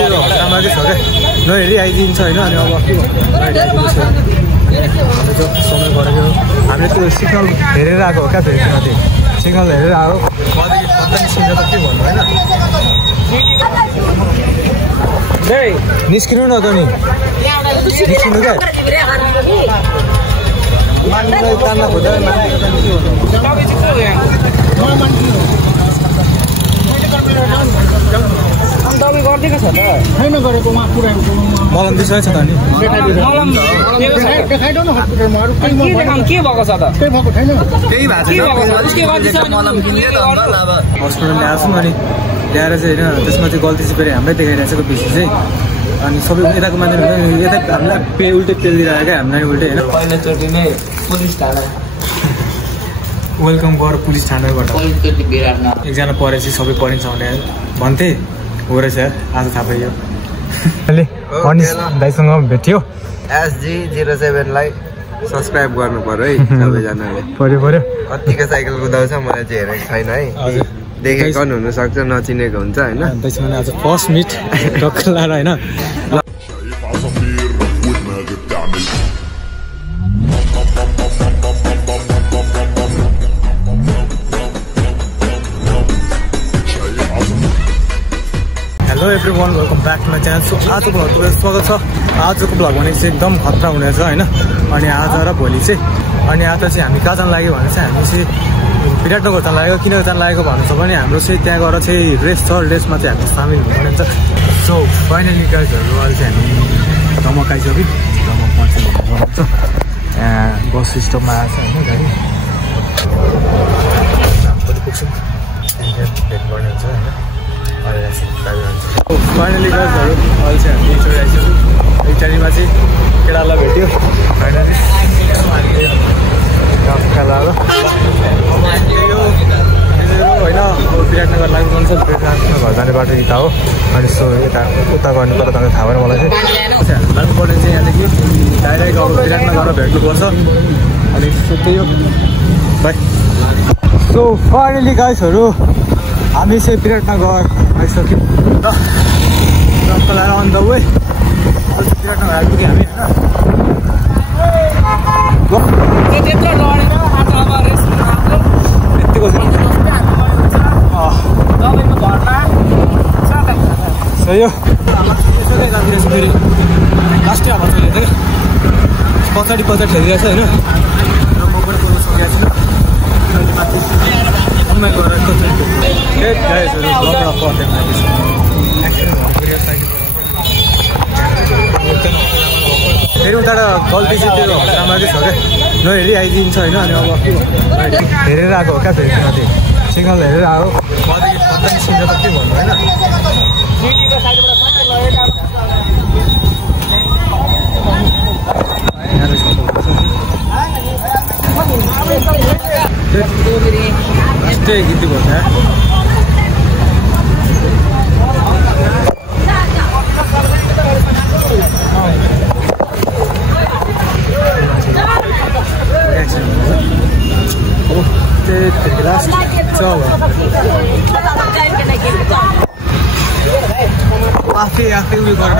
त्यो हप्तामा चाहिँ छ क्या नहेरी आइदिन्छ होइन अनि अब के भन्नु समय गरेको हामीले त्यो सिग्नल हेरेर आएको हो क्या फेरि त्यो सिग्नल हेरेर आयो मदेखि सबै निस्किन्छ त के भन्नु होइन निस्किनु न त नि निस्किनु क्या मान्छेलाई तान्न खोजेर मान्छेको त के तपाईँ गरिदिएको छ त छैन गरेको उहाँ पुऱ्याएको मलम दिइसकेको छ त नि देखाइदेऊ न हस्पिटलमा अरू के भएको छ त केही भएको छैन केही भएको छैन मलम किन्यो त हस्पिटल ल्याएको छौँ अनि ल्याएर चाहिँ होइन त्यसमा चाहिँ गल्ती चाहिँ फेरि हाम्रै देखाइरहेको छ बेसी चाहिँ अनि सबै यताको मान्छे यता हामीलाई उल्टै पेल दिइरहेको क्या हामीलाई उल्टै होइन पहिलोचोटि नै पुलिस थाना वेलकम गर पुलिस थानाबाट एकजना परेपछि सबै पढिन्छ भने भन्थे हो रहेछ आज थाहा पाइयो अहिले अनिस दाइसँग भेट्यो SG07लाई सब्सक्राइब गर्नु पर्यो है सबैजनाले पर्यो कतिको साइकल कुदाउँछ मलाई चाहिँ हेरेको छैन है देखेको हुनसक्छ नचिनेको हुन्छ होइन दाइसँग आज फर्स्ट मिट टक्कर लाएर होइन hello everyone welcome back to my channel. So आजको भ्लग तपाईँको स्वागत छ। आजको भ्लग भने चाहिँ एकदम खतरा हुनेछ होइन अनि आज र भोलि चाहिँ अनि आज चाहिँ हामी कहाँ जान लाग्यो भने चाहिँ हामी चाहिँ विराटनगर जान लागेको किन जान लागेको भन्नु छ भने हाम्रो चाहिँ त्यहाँ गएर चाहिँ रेस छ रेसमा चाहिँ हामी सामेल हुनुपर्ने छ। सो फाइनली गाइजहरू अहिले चाहिँ हामी धमक आइसक्यो धमक पर्छ यहाँ बस सिस्टममा आएको छ होइन गाडी कति पुग्छौँ भेट गर्ने हुन्छ होइन फाइनली गाइजहरू अहिले चाहिँ हामी इटाली आइसक्यौँ इटालीमा चाहिँ केटालाई भेट्यो फाइनली हामीले खेलाएर होइन विराटनगर लाग्नु छ विराटनगर घर जाने बाटो यता हो अनि सो यता उता गर्नु पर्छ तपाईँलाई थाहा भएन मलाई चाहिँ लाग्नुपर्ने चाहिँ यहाँदेखि डाइरेक्ट अब विराटनगर भेट्नुपर्छ अनि त्यही हो बाई। सो फाइनली गाइजहरू हामी चाहिँ विराटनगर आइसक्यौँ र लाएर अन द वे विराटनगर आइपुग्यो हामी यतिको सही हो फेरि लास्टै हावा चलिरहेको थियो पछाडि खेलिरहेको छ होइन र म पनि बोल्नु सकिरहेको फेरि उता गल्ती चाहिँ त्यो हप्तामा चाहिँ छ क्या नहेरी आइदिन्छ होइन अनि अब के हेरेर आएको हो क्या फेरि त्यो सिग्नल हेरेर आयो मदेखि सबै निस्किन्छ त के भन्नु होइन यस्तै गीत भन्छ आफै उयो गरेर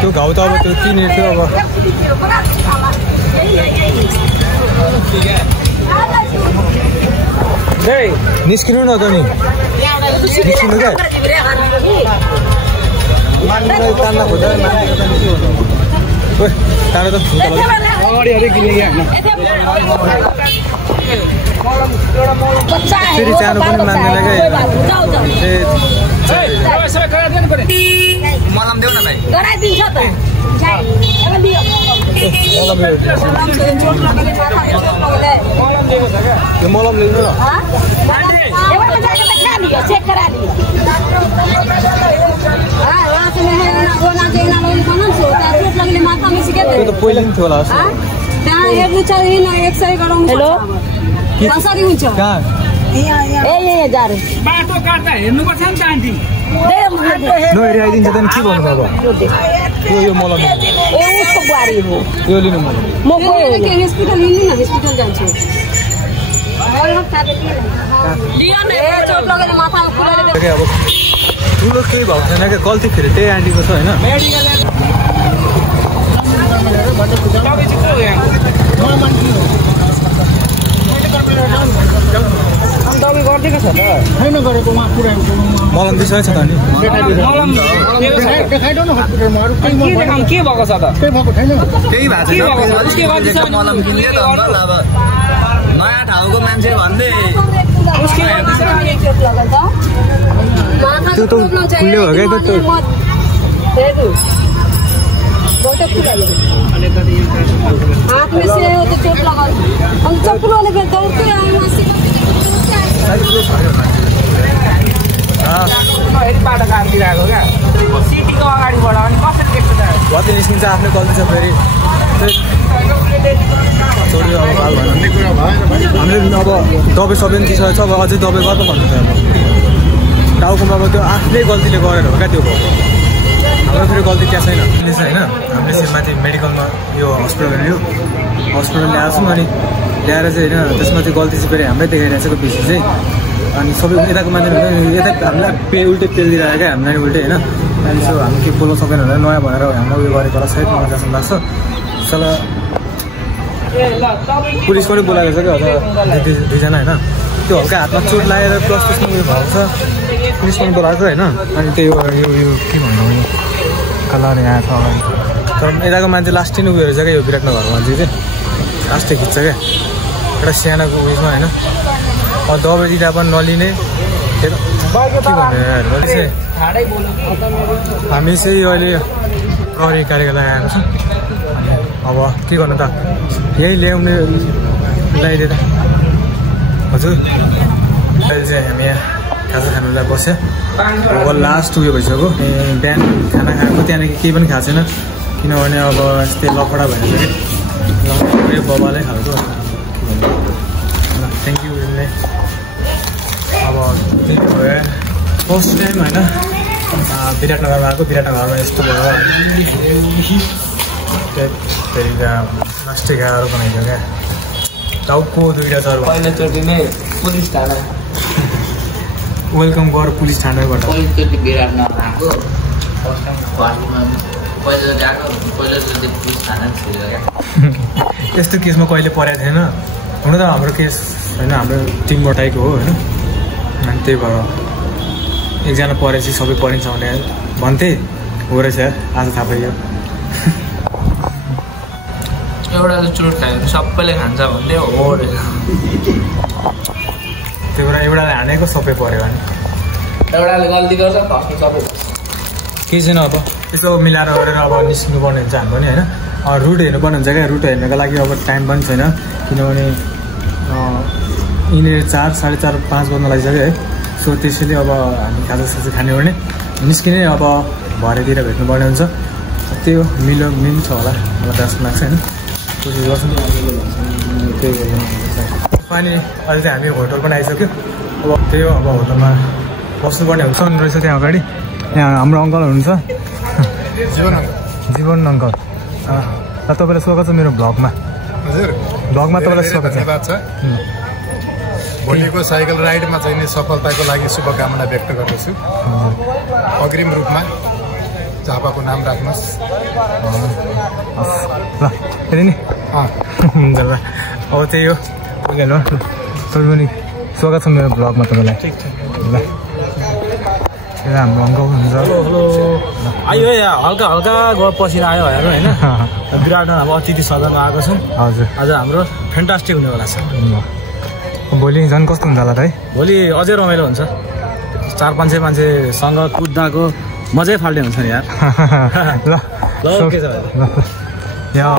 त्यो घाउ त अब त्यो किनेर थियो अब निस्किनु न त नि निस्किनु क्या मान्छेलाई तान्न खोजेर मान्छेको त के भन्नु तानो त अगाडि अरे किने क्या फेरि जानु पनि मान्दैन क्या मलम देऊ न भाइ यो मलम लिनु न त्यो त पहिला पनि थियो होला बाटो काट्दा हेर्नुपर्छ नि त आन्टी नहेरी आइदिन्छ त के भन्नु अब यो मलम ए उसको बुहारी हो यो लिनु मलाई म के हस्पिटल लिनु न हस्पिटल जान्छु लियो न चोट लगेर माथामा फुलेर अब ठुलो केही भएको छैन क्या गल्ती फेरि त्यही आन्टीको छ होइन दबाई गरिदिएको छ त छैन गरेको उहाँ पुऱ्याएको मलम दिइसकेको छ त अनि मलम देखाइदेऊ न हस्पिटलमा अरू केही के देखाउँ के भएको छ त केही भएको छैन केही भएको के भएको छ उसके गर्दैछ मलम किन्यो त अङ्कल अब नयाँ ठाउँको मान्छे भन्दै उसके गर्दैछ चोट लगेछ त्यो त खुल्यो हो क्या त्यो हाथ में से तो चोट लगा हम चप्पल वाले पे दौड़ते हैं वहाँ से हेरी बाटो काटिदिरहेको क्या सिटीको अगाडिबाट अनि कसरी देख्छ त कति निस्किन्छ आफ्नै गल्ती छ फेरि हामीले अब दबाई सबै पनि दिइसकेको छ अब अझै दबाई गर्नु भन्नु त अब टाउकोमा अब त्यो आफ्नै गल्तीले गरेर हो क्या त्यो भएको हाम्रो फेरि गल्ती त्यहाँ छैन होइन हामीले चाहिँ माथि मेडिकलमा यो हस्पिटल ल्याएको छौँ अनि ल्याएर चाहिँ होइन त्यसमा चाहिँ गल्ती चाहिँ फेरि हाम्रै देखाइरहेको छ पिछे चाहिँ अनि सबै यताको मान्छे यता हामीलाई उल्टै तेल दिइरहेको क्या हामीलाई उल्टै होइन अनि सो हामी के बोल्न सक्दैन होला नयाँ भनेर हामीलाई उयो गरेको होला सायद मलाई जस्तो लाग्छ सल पुलिस पनि बोलाएको छ क्या दुईजना होइन त्यो हल्का हातमा चोट लागेर प्लस त्यसमा उयो भएको छ पुलिस पनि बोलाएको होइन अनि त्यही यो के भन्नु कलर यहाँ छ अगाडि तर यताको मान्छे लास्टै नै उयो रहेछ क्या यो विराटनगरको मान्छे चाहिँ लास्टै खिच्छ क्या एउटा सानोको उयसमा होइन दबाई दिँदा पनि नलिने के भन्ने हामी चाहिँ अहिले प्रहरी कार्यालय आएको छौँ अनि अब के गर्नु त यही ल्याउने ल्याइदिएर हजुर अहिले चाहिँ हामी यहाँ खाजा खानुलाई बस्यो अब लास्ट उयो भइसक्यो बिहान खाना खाएको त्यहाँदेखि केही पनि खाएको छैन किनभने अब यस्तै लफडा भएर चाहिँ बबाले खाएको थ्याङ्क यू अब त्यही भयो फर्स्ट टाइम होइन विराटनगरमा आएको विराटनगरमा यस्तो भयो फेरि लास्टै गाह्रो बनाइदियो क्या टाउको दुईवटा चर पहिलोचोटि नै पुलिस थाना वेलकम गर पुलिस थानाबाट पहिलोचोटि विराटनगर आएको पहिलोचोटि पुलिस थाना छिर्यो क्या यस्तो केसमा कहिले परेको थिएन हुन त हाम्रो केस होइन हाम्रो टिमबाट आएको हो होइन अनि त्यही भएर एकजना परेपछि सबै परिन्छ भने भन्थे हो रहेछ यार आज थाहा पाइयो एउटाले चोट खायो भने सबैले खान्छ भन्दै हो रहेछ त्यही भएर एउटाले हानेको सबै पऱ्यो भने एउटाले गल्ती गर्छ फस्नु सबै केही छैन अब यसो मिलाएर गरेर अब निस्किनु पर्ने हुन्छ हाम्रो पनि होइन रुट हेर्नुपर्ने हुन्छ क्या रुट हेर्नको लागि अब टाइम पनि छैन किनभने यिनीहरू 4, 4:30, 5 बज्न लागिसक्यो है सो त्यसैले अब हामी खाजासाजा खाने भने निस्किने अब भरेतिर भेट्नुपर्ने हुन्छ त्यही हो मिल्छ होला मलाई जस्तो लाग्छ होइन कोसिस गर्छौँ त्यही अनि अहिले चाहिँ हामी होटल पनि आइसक्यो अब त्यही हो अब होटलमा बस्नुपर्ने हुन्छ रहेछ त्यहाँ अगाडि यहाँ हाम्रो अङ्कल हुनुहुन्छ जीवन अङ्कल र तपाईँलाई स्वागत छ मेरो भ्लगमा हजुर भ्लगमा तपाईँलाई स्वागत धन्यवाद छ भोलिको साइकल राइडमा चाहिँ नि सफलताको लागि शुभकामना व्यक्त गर्दछु अग्रिम रूपमा झापाको नाम राख्नुहोस् ल हेरि नि हुन्छ ल अब त्यही हो बुझ्नु तपाईँ पनि स्वागत छ मेरो भ्लगमा तपाईँलाई ठिक छ ल हाम्रो अङ्कल हुन्छ आयो यहाँ हल्का हल्का पसिना आयो हेर्नु होइन विराटनगर अब अतिथि सदनमा आएको छौँ हजुर आज हाम्रो फ्यान्टास्टिक हुनेवाला छ भोलि झन् कस्तो हुन्छ होला त है भोलि अझै रमाइलो हुन्छ 4-5 मान्छेसँग कुद्दाको मजै फाल्ने हुन्छ नि यार ल के छ यहाँ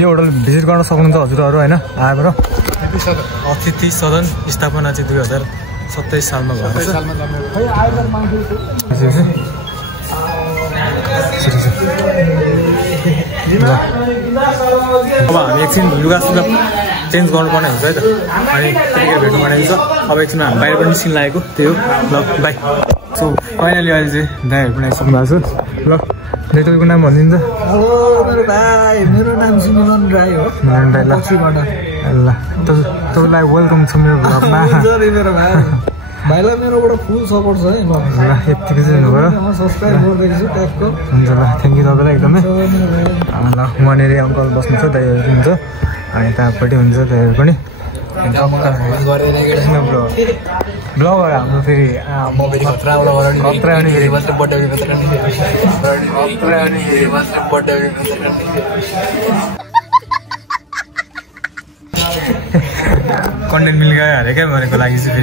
यो होटल भिजिट गर्न सक्नुहुन्छ हजुरहरू होइन आएर अतिथि सदन स्थापना चाहिँ 2027 सालमा भएको छ अब हामी एकछिन लुगासुगा चेन्ज गर्नुपर्ने हुन्छ है त अनि त्यतिखेर भेट्नुपर्ने हुन्छ अब एकछिनमा हामी बाहिर पनि निस्किन लागेको त्यही हो ल बाई सो फाइनली अहिले चाहिँ दाइहरू पनि आइसक्नु भएको छ ल तपाईँको नाम भनिदिन्छ हेलो मेरो भाइ मेरो नाम सिमरन राई हो मिलन राई ल ल तपाईँलाई वेलकम छ मेरो भ्लगमा मेरो भाइ भाइलाई मेरोबाट फुल सपोर्ट छ है ल यतिकै चाहिँ हुनुभयो म सब्सक्राइब गर्दैछु ट्यागको हुन्छ ल थ्याङ्क यू तपाईँलाई एकदमै ल वहाँनिर अङ्कल बस्नु छ दाइहरू हुन्छ अनि त्यहाँपट्टि हुन्छ दाइहरू पनि ब्लगर हाम्रो फेरि कन्टेन्ट मिल गयो अरे क्या भनेको लागि चाहिँ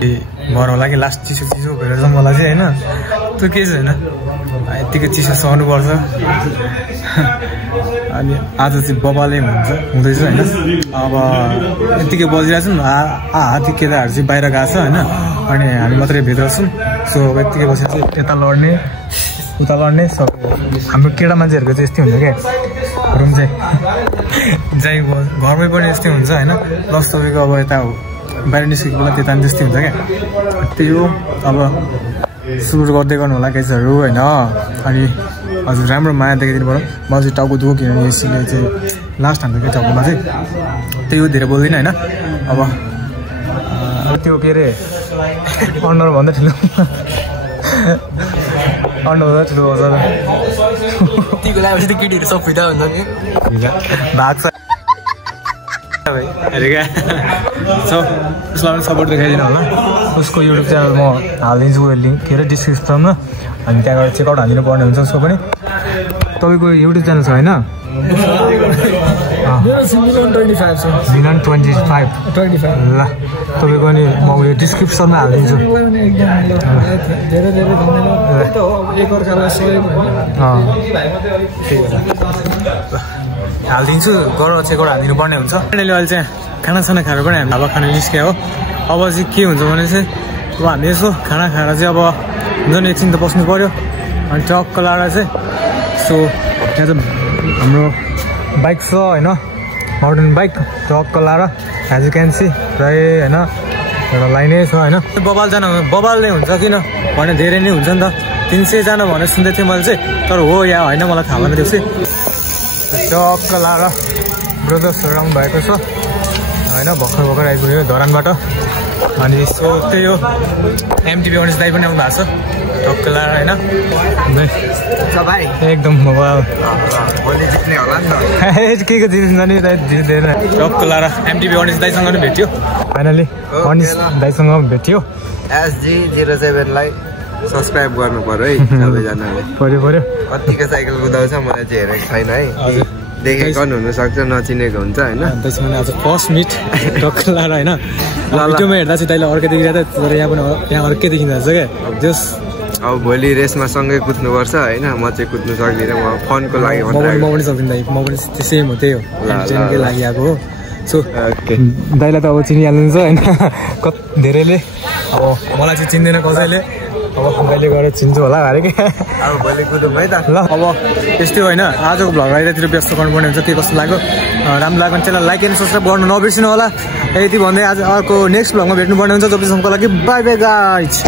फेरि घर होला कि लास्ट चिसो चिसो भएर चाहिँ मलाई चाहिँ होइन त्यो केही छैन यत्तिकै चिसो सहनुपर्छ अनि आज चाहिँ बबाले हुँदैछ होइन अब यत्तिकै बजिरहेको छौँ हात्ती केटाहरू चाहिँ बाहिर गएको छ होइन अनि हामी मात्रै भित्र छौँ सो यत्तिकै बसेर चाहिँ यता लड्ने उता लड्ने सब हाम्रो केटा मान्छेहरूको चाहिँ यस्तै हुन्छ क्या रुम चाहिँ जाइ घरमै पनि यस्तै हुन्छ होइन प्लस तपाईँको अब यता बाहिर निस्केको बेला त्यता पनि त्यस्तै हुन्छ क्या त्यही हो अब सुरु गर्दै गर्नु होला केसहरू होइन अनि हजुर राम्रो माया देखाइदिनु पऱ्यो म चाहिँ टाउको दुखो किनभने यसले चाहिँ लास्ट हाम्रो के टाउकोमा चाहिँ त्यही हो धेरै बोल्दिनँ होइन अब त्यो के अरे अन्डरभन्दा ठुलो अन्डरभन्दा ठुलो हुन्छ केटीहरू सब फिदा हुन्छ नि भाग छ अरे क्या सो उसलाई पनि सपोर्ट देखाइदिनु होला उसको युट्युब च्यानल म हालिदिन्छु लिङ्क के अरे डिस्क्रिप्सनमा अनि त्यहाँबाट चेकआउट हालिदिनु पर्ने हुन्छ उसको पनि तपाईँको युट्युब च्यानल छ होइन मिलन 25 ल तपाईँको अनि म उयो डिस्क्रिप्सनमा हालिदिन्छु हालिदिन्छु गरेर चेकआउट हालिदिनु पर्ने हुन्छ अहिले चाहिँ खानासाना खाएर पनि हामी अब खाना निस्क्यो हो अब चाहिँ के हुन्छ भने चाहिँ अब हामी यसो खाना खाएर चाहिँ अब हुन्छ नि एकछिन त बस्नु पऱ्यो अनि टक्क लाएर चाहिँ सो त्यहाँ चाहिँ हाम्रो बाइक छ होइन माउन्टेन बाइक टक्क लाएर एज यु क्यान सी प्राय होइन एउटा लाइनै छ होइन बबाल जानु बबालले हुन्छ किन भने धेरै नै हुन्छ नि त 300 जना भनेर सुन्दै थिएँ मैले चाहिँ तर हो या होइन मलाई थाहा भएन त्यो चाहिँ टक्क लाएर ब्रदर्सहरू आउनु भएको छ होइन भर्खर आइपुग्यो धरानबाट अनि सो त्यही हो एमटिभी अनिस दाइ पनि आउनु भएको छ टक्क लाएर होइन एकदम भोलि जित्ने होला नि त के जित्छ नि जित्दैन टक्क लाएर एमटिभी अनिस दाइसँग पनि भेट्यो फाइनली अनिस दाइसँग भेट्यो एसजी 07 लाई सब्सक्राइब गर्नु पर्यो है सबैजनाले पर्यो कतिको साइकल कुदाउँछ मलाई चाहिँ हेरेको छैन है देखेको हुनसक्छ नचिनेको हुन्छ होइन त्यसमा आज फर्स्ट मिट टक्क लाएर होइन भिडियोमा हेर्दा चाहिँ तैँले अर्कै देखिरहेको थियो तर यहाँ पनि यहाँ अर्कै देखिँदो रहेछ क्या जस अब भोलि रेसमा सँगै कुद्नुपर्छ होइन म चाहिँ कुद्नु सक्दिनँ म फनको लागि म पनि सक्दिनँ दाइ म पनि सेम हो त्यही हो ट्रेनकै लागि आएको हो सो दाइलाई त अब चिनिहाल्नुहुन्छ होइन धेरैले अब मलाई चाहिँ चिन्दैन कसैले अब कहिले गएर चिन्छु होला अरे क्या अब भोलि कुदौँ है त ल अब यस्तै होइन आजको भ्लग यतातिर व्यस्त गर्नुपर्ने हुन्छ के कस्तो लाग्यो राम्रो लाग्यो भने च्यानल लाइक एन्ड सब्सक्राइब गर्नु नबिर्सिनु होला यति भन्दै आज अर्को नेक्स्ट भ्लगमा भेट्नुपर्ने हुन्छ जबसम्मको लागि बाई बाई गाइज